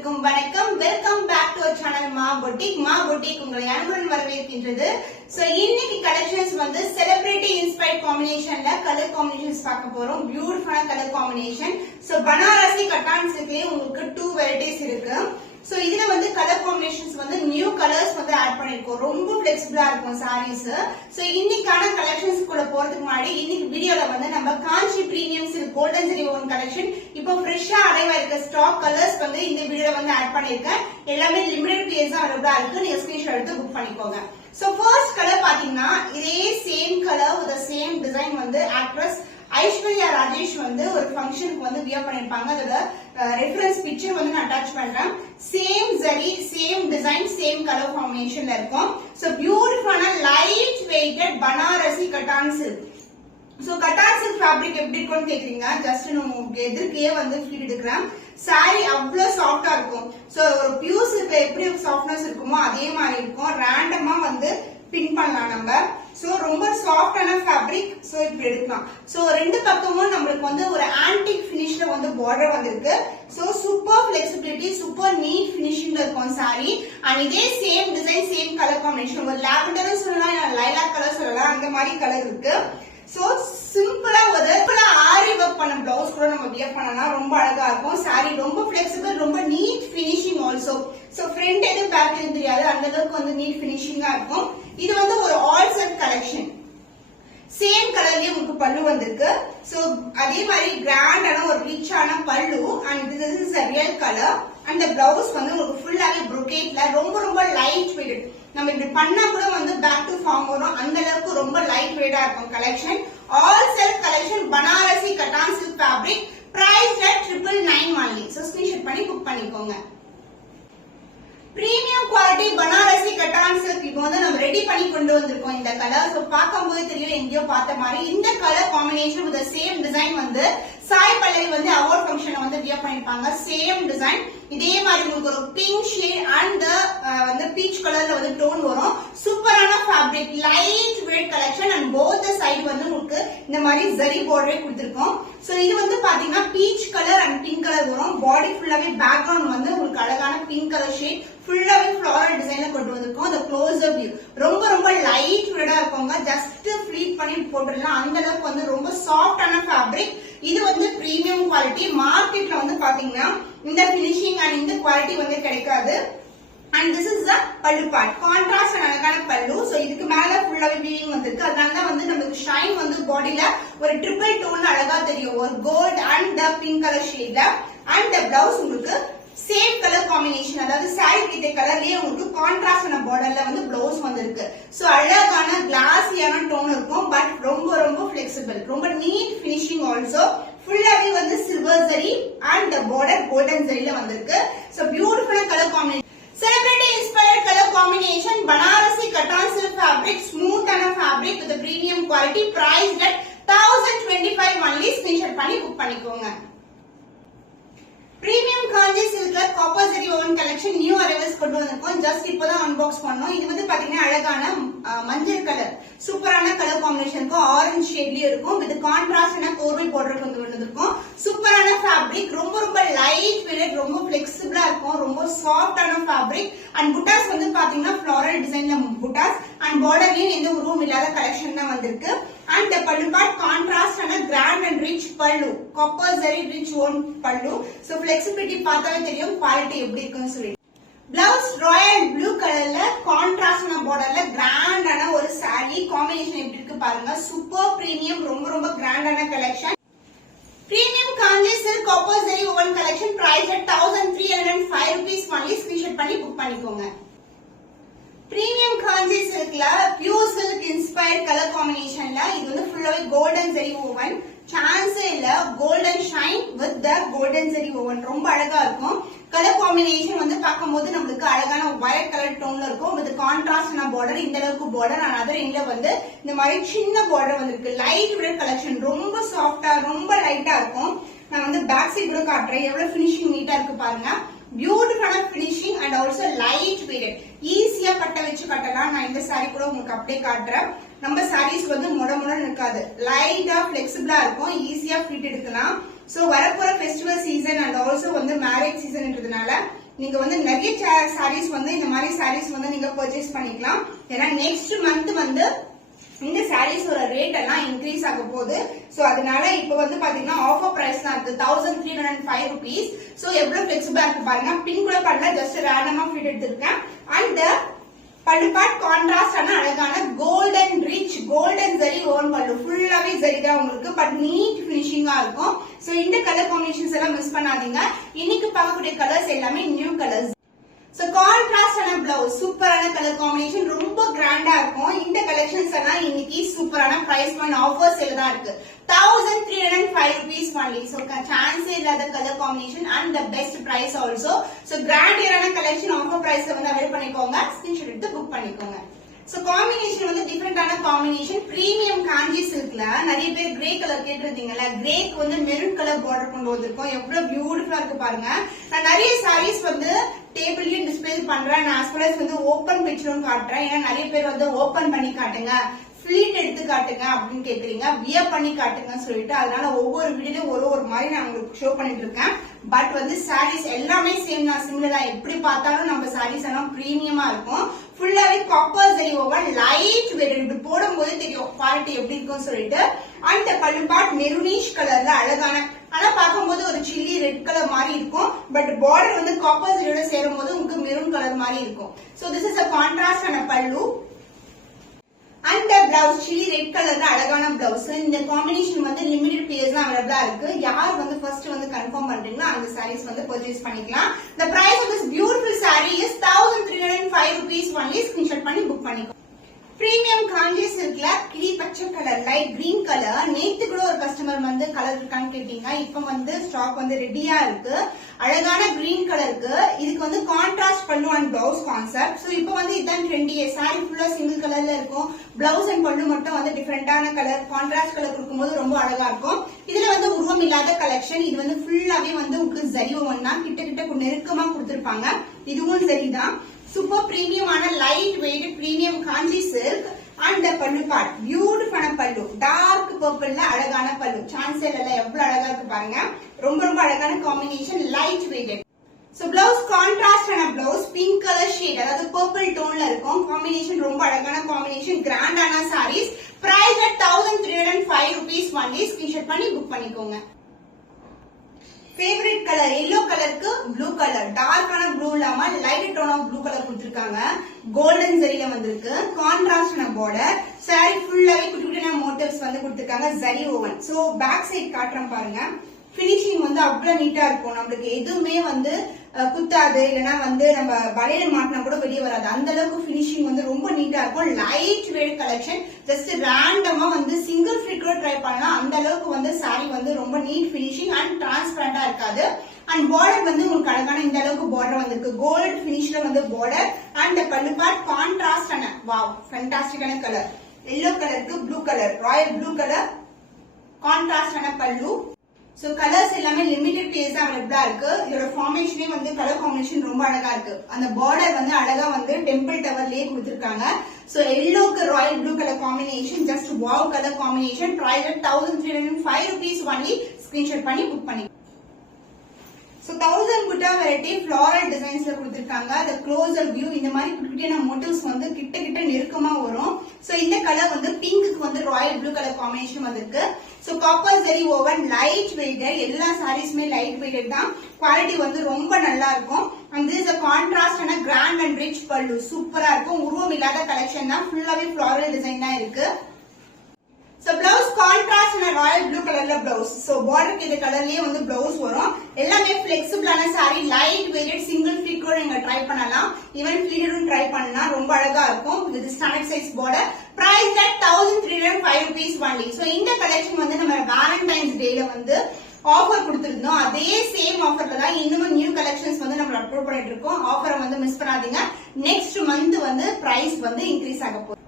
அனைவருக்கும் வணக்கம். Welcome back to channel மா பொட்டிக் உங்களை அன்புடன் வரவேற்கின்றது. சோ இன்னைக்கு கலெக்ஷன்ஸ் வந்து செலிபிரிட்டி இன்ஸ்பயர்ட் காம்பினேஷன்ல கலர் காம்பினேஷன்ஸ் பார்க்க போறோம். பியூட்டிஃபுல்லான கலர் காம்பினேஷன். சோ பனாரசி கட்டான் சில்க்லயே உங்களுக்கு 2 வெரைட்டிஸ் இருக்கு. சோ இதுல வந்து கலர் காம்பினேஷன்ஸ் வந்து நியூ கலர்ஸ் வந்து ஆட் பண்ணிருக்கோம். ரொம்ப பிளெக்சிபிளா இருக்கும் சாரீஸ். சோ இன்னைக்கான கலெக்ஷன்ஸ் கூட போறதுக்கு முன்னாடி இன்னைக்கு வீடியோல வந்து நம்ம Kanchi premium silk golden zari woven collection இப்போ ஃப்ரெஷ்ஷா அரைவா இருக்க ஸ்டாக் கலர்ஸ் வந்து இந்த வீடியோல வந்து ஆட் பண்ணிருக்கேன். எல்லாமே லிமிடெட் பீஸ் தான் அவைலபிளா இருக்கு. நீங்க ஸ்கிரீன்ஷாட் எடுத்து புக் பண்ணிக்கோங்க. சோ ஃபர்ஸ்ட் கலர் பாத்தீங்கன்னா இதே same colour with same design வந்து ஆக்ட்ரஸ் ஐஸ்வர்யா ராஜேஷ் வந்து ஒரு ஃபங்க்ஷனுக்கு வந்து வியர் பண்ணிருப்பாங்க. அதோட ரெஃபரன்ஸ் பிக்சர் வந்து நான் அட்டாச் பண்றேன். Same zari, same design, same colour காம்பினேஷன்ல இருக்கும். சோ பியூட்டிஃபுல்லான light weighted Banarasi cotton silk. So cotton silk fabric எப்படி இருக்கும்னு கேக்குறீங்க. ஜஸ்ட் உங்களுக்கு எதிர்க்கே வந்து ஃபீல் எடுக்கிறேன். சாரி அவ்வளவு சாஃப்டா இருக்கும். சோ ஒரு பியூர் சில்க் எப்படி சாஃப்ட்னஸ் இருக்குமோ அதே மாதிரி இருக்கும். ரேண்டமா வந்து பின் பண்ணலாம் நம்ம. சோ ரொம்ப சாஃப்டான ஃபேப்ரிக். சோ இப்படி எடுக்கலாம். சோ ரெண்டு பக்கமும் நம்மளுக்கு வந்து ஒரு ஆன்டிக் ஃபினிஷ்ல வந்து பார்டர் வந்திருக்கு. So super flexibility, super neat ஃபினிஷிங்ல இருக்கும் சாரி. அண்ட் இதே same design, same colour combination. ஒரு லாவெண்டரும் சொல்லலாம், லைலாக் கலர் சொல்லலாம், அந்த மாதிரி கலர் இருக்கு. சோ சிம்பிளா ஒரு ஆரி ஒர்க் பண்ண பிளவுஸ் கூட நம்ம வியர் பண்ணலாம். ரொம்ப அழகா இருக்கும். சாரி ரொம்ப பிளெக்சிபிள், ரொம்ப neat finishing also. So front எதுவும் பேக் எதுவும் தெரியாது, அந்த அளவுக்கு வந்து நீட் பினிஷிங்கா இருக்கும். இது வந்து ஒரு ஆல் செட் கலெக்ஷன். சேம் கலர்லயே உங்களுக்கு பல்லு வந்திருக்கு. சோ அதே மாதிரி கிராண்டான ஒரு ரிச்சான பல்லு. And this is a real color. And blouse வந்து உங்களுக்கு ஃபுல்லாவே brocade-ல ரொம்ப லைட் வெயிட். நம்ம இப்படி பண்ணா கூட வந்து பேக் டு ஃபார்ம் வரும். அந்த அளவுக்கு ரொம்ப லைட் வெயிட்டா இருக்கும் collection. All self collection Banarasi cotton silk fabric. Price at 999 only. So screenshot பண்ணி புக் பண்ணிக்கோங்க. Premium quality Banarasi cotton silk இப்போ வந்து நம்ம ரெடி பண்ணி கொண்டு வந்திருக்கோம். இந்த கலர் சோ பார்க்கும்போது தெரியும் எங்கேயோ பார்த்த மாதிரி. இந்த colour combination with same design வந்து சாய் பல்லவி வந்து அவார்ட் ஃபங்க்ஷன்ல வந்து வியர் பண்ணிருப்பாங்க. சேம் டிசைன் இதே மாதிரி உங்களுக்கு ஒரு பிங்க் ஷேட் அண்ட் வந்து பீச் கலர்ல வந்து டோன் வரும். சூப்பரான fabric, light weight collection. And both side வந்து உங்களுக்கு இந்த மாதிரி ஜரி பார்டரே கொடுத்திருக்கோம். சோ இது வந்து பாத்தீங்கன்னா peach colour and pink colour வரும். பாடி ஃபுல்லாவே பேக்ரவுண்ட் வந்து உங்களுக்கு அழகான பிங்க் கலர் ஷேட் ஃபுல்லாவே ஃப்ளாரல் டிசைன்ல கொண்டு வந்திருக்கோம். அந்த க்ளோஸ்அப் வியூ ரொம்ப லைட் வெயிட்டா இருக்குங்க. ஜஸ்ட் ஃப்ளீட் பண்ணி போட்டுடலாம். அந்த அளவுக்கு வந்து ரொம்ப சாஃப்டான ஃபேப்ரிக். இது வந்து பிரீமியம் குவாலிட்டி. மார்க்கெட்ல வந்து பாத்தீங்கன்னா இந்த பினிஷிங் அண்ட் இந்த குவாலிட்டி வந்து கிடைக்காது. அண்ட் திஸ் இஸ் த பல்லு பார்ட். கான்ட்ராஸ்ட் அழகான பல்லு. சோ இதுக்கு மேல ஃபுல்லாவே வீவிங் வந்திருக்கு. அதனால தான் வந்து நமக்கு ஷைன் வந்து பாடியில ஒரு ட்ரிபிள் டோன் அழகா தெரியும். ஒரு கோல்ட் அண்ட் பிங்க் கலர் ஷேட்ல. அண்ட் பிளவுஸ் உங்களுக்கு சேம் கலர் காம்பினேஷன், அதாவது சாரி கிட்ட கலர்லயே உங்களுக்கு கான்ட்ராஸ்டான பார்டர்ல வந்து பிளவுஸ் வந்திருக்கு. சோ அழகான கிளாஸியான டோன் இருக்கும். பட் ரொம்ப பிளெக்சிபிள், ரொம்ப நீட் பினிஷிங் ஆல்சோ. ஃபுல்லாவே வந்து silver zari and border golden ஜரியில வந்திருக்கு. சோ பியூட்டிஃபுல்லான colour combination. Celebrity inspired colour combination Banarasi cotton silk fabric. ஸ்மூத்தான fabric with premium quality. Price at 1025 only. Screenshot பண்ணி புக் பண்ணிக்கோங்க. பிரீமியம் காஞ்சி சில்க்ல copper zari woven collection new arrivals கொண்டு வந்திருக்கோம். ஜஸ்ட் இப்போதான் அன்பாக்ஸ் பண்ணோம். இது வந்து பாத்தீங்கன்னா அழகான மஞ்சள் கலர், சூப்பரான கலர் காம்பினேஷன் இருக்கும். ஆரஞ்சு ஷேட்லயும் இருக்கும். வித் கான்ட்ராஸ்டான கோர்வை பார்டர் கொண்டு வந்திருக்கும். சூப்பரான ஃபேப்ரிக். ரொம்ப லைட் வெயிட், ரொம்ப பிளெக்சிபிளா இருக்கும். ரொம்ப சாஃப்டான ஃபேப்ரிக். அண்ட் புட்டாஸ் வந்து பாத்தீங்கன்னா ஃப்ளாரல் டிசைன்ல புட்டாஸ். அண்ட் பார்டர்லயும் எந்த உருவம் இல்லாத கலெக்ஷன் தான் வந்திருக்கு. And the pallu part contrast and a grand and rich pallu. Copper zari rich own pallu. So flexibility பார்த்தாவே தெரியும் குவாலிட்டி எப்படி இருக்குன்னு சொல்லி. பிளவுஸ் ராயல் ப்ளூ கலர்ல கான்ட்ராஸ்டான பார்டர்ல கிராண்டான ஒரு saree காம்பினேஷன் எப்படி இருக்கு பாருங்க. சூப்பர் பிரீமியம், ரொம்ப கிராண்டான collection. Premium Kanchi silk copper zari woven collection. Price at 1305 rupees only. Screenshot பண்ணி புக் பண்ணிக்கோங்க. பிரீமியம் காஞ்சி சில்க்ல பியூர் சில்க் இன்ஸ்பயர்ட் கலர் காம்பினேஷன்ல இது வந்து ஃபுல்லாவே கோல்டன் ஜரி ஓவன். சான்ஸே இல்ல. Golden shine with the golden zari woven. ரொம்ப அழகா இருக்கும். கலர் காம்பினேஷன் வந்து பார்க்கும்போது நம்மளுக்கு அழகான வயலட் கலர் டோன்ல இருக்கும். வித் கான்ட்ராஸ்டான பார்டர். இந்த அளவுக்கு பார்டர். அண்ட் அதர் எண்ட்ல வந்து இந்த மாதிரி சின்ன பார்டர் வந்திருக்கு. Light weight collection. ரொம்ப சாஃப்டா, ரொம்ப லைட்டா இருக்கும். நான் வந்து பேக் சைடு கூட காட்டுறேன். எவ்வளவு பினிஷிங் நீட்டா இருக்கு பாருங்க. பியூட்டிஃபுல்லான finishing and also light weight. ஈஸியா பட்டை வச்சு கட்டலாம். நான் இந்த சாரி கூட உங்களுக்கு அப்படியே காட்டுறேன். நம்ம சாரீஸ் வந்து முடமுடன் இருக்காது. லைட்டா பிளெக்சிபிளா இருக்கும். ஈஸியா ஃபிட் எடுக்கலாம். சோ வரப்போற ஃபெஸ்டிவல் சீசன் அண்ட் ஆல்சோ வந்து மேரேஜ் சீசன்ன்றதுனால நீங்க வந்து நிறைய சாரீஸ் வந்து இந்த மாதிரி சாரீஸ் வந்து நீங்க பர்ச்சேஸ் பண்ணிக்கலாம். ஏன்னா நெக்ஸ்ட் மந்த் வந்து இந்த சாரீஸோட ரேட் எல்லாம் இன்க்ரீஸ் ஆக போகுது. சோ அதனால இப்ப வந்து பாத்தீங்கன்னா ஆஃபர் பிரைஸ் தான் இருக்கு 1305 rupees. சோ எவ்வளவு ஃபிளெக்சிபிளா இருக்கு பாருங்க. பின் கூட பண்ணல, ஜஸ்ட் ரேண்டமா ஃபிட் எடுத்திருக்கேன். அண்ட் பல்லு பார்ட் கான்ட்ராஸ்டான அழகான golden rich golden zari own பல்லு, ஃபுல்லாவே ஜரி தான் உங்களுக்கு, பட் நீட் பினிஷிங்கா இருக்கும். சோ இந்த கலர் காம்பினேஷன்ஸ் எல்லாம் மிஸ் பண்ணாதீங்க. இன்னைக்கு பார்க்கக்கூடிய கலர்ஸ் எல்லாமே நியூ கலர்ஸ். சோ கான்ட்ராஸ்டான பிளவுஸ், சூப்பரான கலர் காம்பினேஷன், ரொம்ப கிராண்டா இருக்கும். இந்த கலெக்ஷன்ஸ் எல்லாம் இன்னைக்கு சூப்பரான பிரைஸ் பாயிண்ட் ஆஃபர் சேல் தான் இருக்கு. 1305 rupees only. So chance இல்லாத colour combination and the best price also. So கிராண்டியரான கலெக்ஷன் ஆஃபர் பிரைஸ்ல வந்து அவைல் பண்ணிக்கோங்க. ஸ்கிரீன்ஷாட் எடுத்து புக் பண்ணிக்கோங்க. சோ காம்பினேஷன் வந்து டிஃபரெண்டான காம்பினேஷன். பிரீமியம் காஞ்சி சில்க்ல நிறைய பேர் கிரே கலர் கேட்டிருந்தீங்கல்ல, கிரேக்கு வந்து மெரூன் கலர் பார்டர் கொண்டு வந்திருக்கோம். எவ்வளவு பியூட்டிஃபுல்லா இருக்கு பாருங்க. நான் நிறைய சாரீஸ் வந்து டேபிள்லயும் டிஸ்பிளே பண்றேன், நான் as well as வந்து ஓபன் பிக்சரும் காட்டுறேன். ஏன்னா நிறைய பேர் வந்து ஓபன் பண்ணி காட்டுங்க, ஃபிளீட் எடுத்து காட்டுங்க அப்படின்னு கேக்குறீங்க, வியர் பண்ணி காட்டுங்கன்னு சொல்லிட்டு. அதனால ஒவ்வொரு வீடியோலயும் ஒரு மாதிரி நான் உங்களுக்கு ஷோ பண்ணிட்டு இருக்கேன். பட் வந்து சாரீஸ் எல்லாமே சேம் தான், சிமிலரா. எப்படி பார்த்தாலும் நம்ம சாரீஸ் எல்லாம் பிரீமியமா இருக்கும். ஃபுல்லாவே copper zari over light weight, இப்படி போடும்போது தெரியும் குவாலிட்டி எப்படி இருக்கும்னு சொல்லிட்டு. அந்த பல்லு பார்ட் மெரூனிஷ் கலர்ல அழகான, ஆனா பார்க்கும்போது ஒரு சில்லி ரெட் கலர் மாதிரி இருக்கும். பட் பார்டர் வந்து காப்பர் ஜரியோட சேரும் போது உங்களுக்கு மெரூன் கலர் மாதிரி இருக்கும். So this is a contrast ஆன பல்லு. அந்த பிளவுஸ் சில்லி ரெட் கலர்ல அழகான பிளவுஸ். இந்த காம்பினேஷன் வந்து லிமிடெட் பீரியட்ஸ் தான் அவைலபிளா இருக்கு. யார் வந்து ஃபர்ஸ்ட் வந்து கன்ஃபார்ம் பண்றீங்களோ அந்த சாரீஸ் வந்து பர்ச்சேஸ் பண்ணிக்கலாம். the price of this beautiful saree is 1305 rupees only. Screenshot பண்ணி புக் பண்ணிக்கோ. பிரீமியம் காஞ்சி சில்க்ல கிளி பச்சை கலர், லைட் கிரீன் கலர். நேத்து கூட ஒரு கஸ்டமர் வந்து கலர் இருக்கான்னு கேட்டீங்க. இப்ப வந்து ஸ்டாக் வந்து ரெடியா இருக்கு. அழகான கிரீன் கலருக்கு இதுக்கு வந்து கான்ட்ராஸ்ட் பல்லு அண்ட் பிளவுஸ் கான்செப்ட். சோ இப்போ வந்து இதான் ட்ரெண்டி. சாரி ஃபுல்லா சிங்கிள் கலர்ல இருக்கும். பிளவுஸ் அண்ட் பல்லு மட்டும் வந்து டிஃபரெண்டான கலர், கான்ட்ராஸ்ட் கலர் கொடுக்கும்போது ரொம்ப அழகா இருக்கும். இதுல வந்து உருவம் இல்லாத கலெக்ஷன். இது வந்து ஃபுல்லாவே வந்து உங்களுக்கு ஜரி ஒன்னா கிட்ட நெருக்கமா கொடுத்திருப்பாங்க. இதுவும் சரிதான். சூப்பர் பிரீமியமான light weight premium Kanchi silk. And pallu part பியூட்டிஃபுல்லான பல்லு, டார்க் பர்பிள்ல அழகான பல்லு. சான்ஸ் இல்ல, எவ்வளவு அழகா இருக்கு பாருங்க. ரொம்ப ரொம்ப அழகான combination, light weight. So blouse contrast ஆன பிளவுஸ், பிங்க் கலர் ஷேட், அதாவது பர்பிள் டோன்ல இருக்கும். காம்பினேஷன் ரொம்ப அழகான காம்பினேஷன், கிராண்டான saris. Price at 1305 rupees only. Screenshot பண்ணி புக் பண்ணிக்கோங்க. ஃபேவரட் கலர் எல்லோ கலருக்கு ப்ளூ கலர், டார்க்கான ப்ளூ இல்லாம light tone of blue colour கொடுத்திருக்காங்க. கோல்டன் ஜரியில வந்திருக்கு. கான்ட்ராஸ்டான பார்டர். சாரி ஃபுல்லாவே குட்டி குட்டியான மோட்டிவ்ஸ் வந்து கொடுத்திருக்காங்க. Zari woven. So back side காட்டுறேன் பாருங்க. பினிஷிங் வந்து அவ்வளவு நீட்டா இருக்கும். நம்மளுக்கு எதுவுமே வந்து குத்தாது, இல்லைன்னா வந்து நம்ம வளையல் மாட்டினா கூட வெளியே வராது. அந்த அளவுக்கு பினிஷிங் வந்து ரொம்ப நீட்டா இருக்கும். Light weight collection. ஜஸ்ட் ரேண்டமா வந்து சிங்கிள் ஃபிட் கூட ட்ரை பண்ணலாம். அந்த அளவுக்கு வந்து சாரி வந்து ரொம்ப நீட் பினிஷிங் அண்ட் டிரான்ஸ்பரண்டா இருக்காது. அண்ட் பார்டர் வந்து உங்களுக்கு அழகான இந்த அளவுக்கு பார்டர் வந்திருக்கு. கோல்டு பினிஷ்ல வந்து பார்டர். அண்ட் பல்லு பார்ட் கான்ட்ராஸ்டான, வாவ் ஃபேண்டாஸ்டிக்கான கலர். எல்லோ கலருக்கு blue colour, royal blue colour, கான்ட்ராஸ்டான பல்லு. சோ கலர்ஸ் எல்லாமே லிமிடெட் பீஸ் தான் அவைலபிளா இருக்கு. இதோட ஃபார்மேஷனே வந்து கலர் காம்பினேஷன் ரொம்ப அழகா இருக்கு. அந்த பார்டர் வந்து அழகா வந்து டெம்பிள் டவர்லயே கொடுத்திருக்காங்க. சோ எல்லோக்கு royal blue colour combination, just wow colour combination. Price at 1305 rupees only. Screenshot பண்ணி புக் பண்ணி. சோ 1000 புட்டா வெரைட்டி ஃப்ளாரல் டிசைன்ஸ்ல கொடுத்திருக்காங்க. அந்த க்ளோசர் வியூ இந்த மாதிரி குட்டியான மோட்டிவ்ஸ் வந்து கிட்ட நெருக்கமா வரும். சோ இந்த கலர் வந்து பிங்க்கு வந்து ராயல் ப்ளூ கலர் காம்பினேஷன் வந்திருக்கு. So copper zari woven light weighted. எல்லா சாரீஸ்மே லைட் வெயிட்டட் தான். குவாலிட்டி வந்து ரொம்ப நல்லா இருக்கும். And this is a contrast ஆன கிராண்ட் அண்ட் ரிச் பல்லு. சூப்பரா இருக்கும். உருவம் இல்லாத கலெக்ஷன் தான். ஃபுல்லாவே ஃப்ளாரல் டிசைன் தான் இருக்கு. சோ பிளவுஸ் கான்ட்ராஸ்ட் ஆன ராயல் ப்ளூ கலர்ல பிளவுஸ். சோ பார்டருக்கு இந்த கலர்லயே வந்து பிளவுஸ் வரும். எல்லாமே பிளெக்சிபிளான sari, light weighted, single fit கூட நீங்க ட்ரை பண்ணலாம். ஈவன் ஃபிளீடும் ட்ரை பண்ணலாம். ரொம்ப அழகா இருக்கும். With standard size border. Price at 1305 rupees only. So இந்த கலெக்ஷன் வந்து நம்ம வேலண்டைன்ஸ் டேல வந்து ஆஃபர் கொடுத்திருந்தோம். அதே சேம் ஆஃபர்ல தான் இன்னும் நியூ கலெக்ஷன்ஸ் வந்து நம்ம அப்லோட் பண்ணிட்டு இருக்கோம். ஆஃபரை வந்து மிஸ் பண்ணாதீங்க. நெக்ஸ்ட் மந்த் வந்து பிரைஸ் வந்து இன்க்ரீஸ் ஆக போகுது.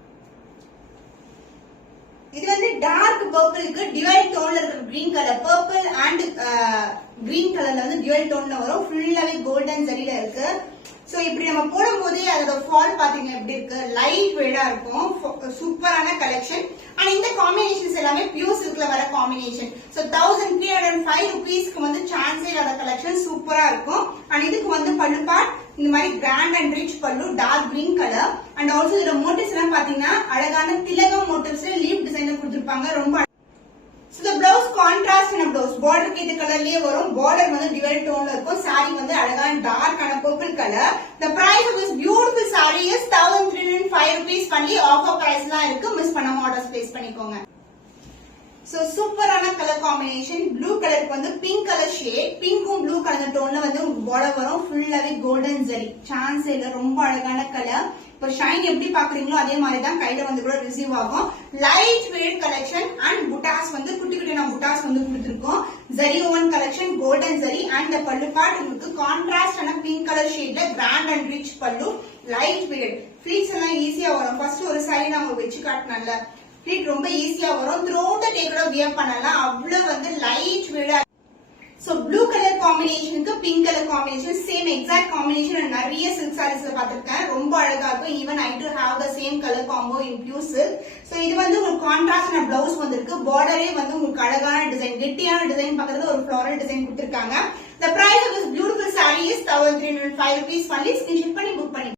இது வந்து டார்க் பர்பிளுக்கு டியூவல் டோன்ல இருக்கிற green colour, purple and green கலர்ல வந்து டியூவல் டோன்ல வரும். ஃபுல்லாவே கோல்டன் ஜரியில இருக்கு. சோ இப்படி நம்ம போடும்போது அதோட ஃபால் பாத்தீங்க எப்படி இருக்கு, லைட் வெயிட்டா இருக்கும். சூப்பரான கலெக்ஷன். அண்ட் இந்த காம்பினேஷன்ஸ் எல்லாமே பியூர் சில்க்ல வர காம்பினேஷன். சோ 1305 rupeesக்கு வந்து சான்ஸே இல்லாத கலெக்ஷன், சூப்பரா இருக்கும். அண்ட் இதுக்கு வந்து பல்லு பார்ட் இந்த மாதிரி grand and rich pallu, dark green colour. And also இதோட மோட்டிவ்ஸ் எல்லாம் பாத்தீங்கன்னா அழகான திலகம் மோட்டிவ்ஸ்ல லீப் டிசைன்ல கொடுத்திருப்பாங்க. ரொம்ப So the blouse contrast in a blouse. Border க்கு இந்த கலர்லயே வரும். border வந்து dual tone ல இருக்கும். saree வந்து அழகான dark ஆன purple color. The price of this beautiful saree is 1305 rupees only. Offer price தான் இருக்கு. மிஸ் பண்ணாம ஆர்டர்ஸ் பிளேஸ் பண்ணிக்கோங்க. So சூப்பரான கலர் காம்பினேஷன். ப்ளூ கலருக்கு வந்து பிங்க் கலர் ஷேட். பிங்க்கும் ப்ளூ கலர் டோன்ல வந்து பார்டர் வரும். ஃபுல்லாவே கோல்டன் ஜரி. சான்ஸ் இல்ல, ரொம்ப அழகான கலர். இப்போ ஷைன் எப்படி பாக்குறீங்களோ அதே மாதிரி தான் கையில வந்து கூட ரிசீவ் ஆகும். லைட் வெயிட் கலெக்ஷன் அண்ட் புட்டாஸ் வந்து குட்டி குட்டியான புட்டாஸ் வந்து கொடுத்திருக்கோம். Zari woven collection, golden zari. And pallu part உங்களுக்கு கான்ட்ராஸ்ட் ஆன பிங்க் கலர் ஷேட்ல grand and rich pallu, light weight. Pleats எல்லாம் ஈஸியா வரும். ஃபர்ஸ்ட் ஒரு சாரி நான் உங்களுக்கு வச்சு காட்டினேன்ல, ஃபிளீட் ரொம்ப ஈஸியா வரும். த்ரூ அவுட் தி டே கூட வியர் பண்ணலாம். அவ்வளவு வந்து light weight. So blue color combination க்கு pink color combination same exact combination நிறைய silk sareesல பாத்திருக்கேன். ரொம்ப அழகா இருக்கும். even I do have the same color combo in pure silk. So இது வந்து ஒரு கான்ட்ராஸ்ட் blouse வந்திருக்கு. borderே வந்து உங்களுக்கு அழகான டிசைன், கெட்டியான டிசைன் பக்கத்துல ஒரு floral டிசைன் கொடுத்திருக்காங்க. The price of this beautiful saree is 1305 rupees only. Screenshot பண்ணி புக் பண்ணி